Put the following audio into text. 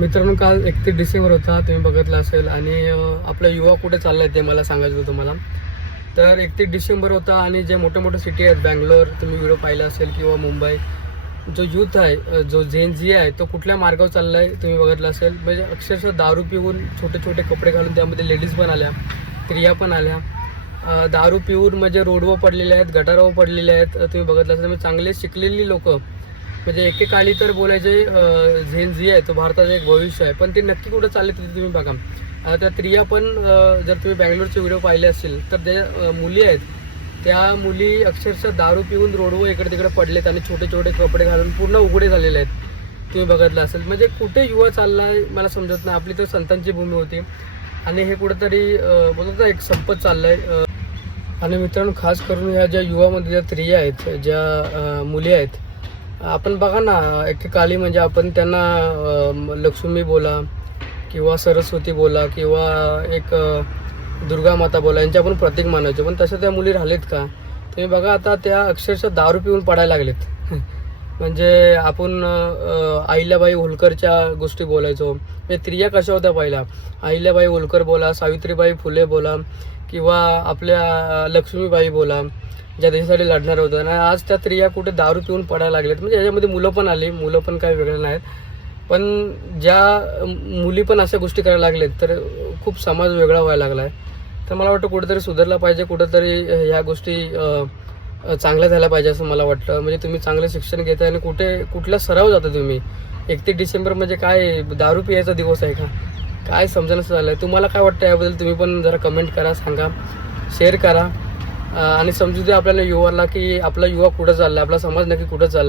मित्रांनो, काल 31 डिसेंबर होता, तुम्ही बघितलं असेल. आणि आपला युवा कुठे चालला आहे ते मला सांगायचं होतं तुम्हाला. तर 31 डिसेंबर होता आणि जे मोठे मोठे सिटी आहेत, बँगलोर तुम्ही व्हिडिओ पाहिला असेल, किंवा मुंबई, जो यूथ आहे, जो झेन झी आहे, तो कुठल्या मार्गावर चालला आहे तुम्ही बघितलं असेल. म्हणजे अक्षरशः दारू पिऊन छोटे छोटे कपडे घालून, त्यामध्ये लेडीज पण आल्या, स्त्रिया पण आल्या, दारू पिऊन म्हणजे रोडवर पडलेले आहेत, गटारावर पडलेले आहेत. तुम्ही बघितलं असेल, म्हणजे चांगले शिकलेली लोकं, म्हणजे एकेकाळी तर बोलायचे झेन झी आहे तो भारताचं एक भविष्य आहे, पण ते नक्की कुठं चालले ते तुम्ही बघा. त्या स्त्रिया पण, जर तुम्ही बँगलोरचे व्हिडिओ पाहिले असतील तर त्या मुली आहेत, त्या मुली अक्षरशः दारू पिऊन रोडवर इकडे तिकडे पडलेत आणि छोटे छोटे कपडे घालून पूर्ण उघडे झालेले आहेत. तुम्ही बघितलं असेल, म्हणजे कुठे युवा चालला आहे मला समजत नाही. आपली तर संतांची भूमी होती आणि हे कुठेतरी बोलतो एक संपत चाललं आहे. आणि मित्रांनो, खास करून ह्या ज्या युवामध्ये ज्या स्त्रिया आहेत, ज्या मुली आहेत, आपण बघा ना, एकेकाळी म्हणजे आपण त्यांना लक्ष्मी बोला किंवा सरस्वती बोला किंवा एक दुर्गा माता बोला, यांच्या आपण प्रतीक मानायचो, पण तसं त्या मुली राहिलेत का? तुम्ही बघा, आता त्या अक्षरशः दारू पिऊन पडायला लागलेत. म्हणजे आपण अहिल्याबाई होलकरच्या गोष्टी बोलायचो. म्हणजे स्त्रिया कशा होत्या पहिल्या, अहिल्याबाई होलकर बोला, सावित्रीबाई फुले बोला, किंवा आपल्या लक्ष्मीबाई बोला, ज्या देशासाठी लढणार होत्या. आणि आज त्या स्त्रिया कुठे दारू पिऊन पडायला लागल्यात. म्हणजे याच्यामध्ये मुलं पण आली, मुलं पण काही वेगळं नाहीत, पण ज्या मुली पण अशा गोष्टी करायला लागलेत, तर खूप समाज वेगळा व्हायला लागला आहे. तर मला वाटतं कुठेतरी सुधारला पाहिजे, कुठेतरी ह्या गोष्टी चांगल्या झाल्या पाहिजे असं मला वाटतं. म्हणजे तुम्ही चांगलं शिक्षण घेताय आणि कुठल्या सराव जाता तुम्ही. 31 डिसेंबर म्हणजे काय दारू पियाचा दिवस आहे का? काय समजणं झालं आहे. तुम्हाला काय वाटतं याबद्दल तुम्ही पण जरा कमेंट करा, सांगा, शेअर करा. आणि समजू दे आपल्याला युवाला की आपला युवा कुठं चालला, आपला समाज नक्की कुठं चालला.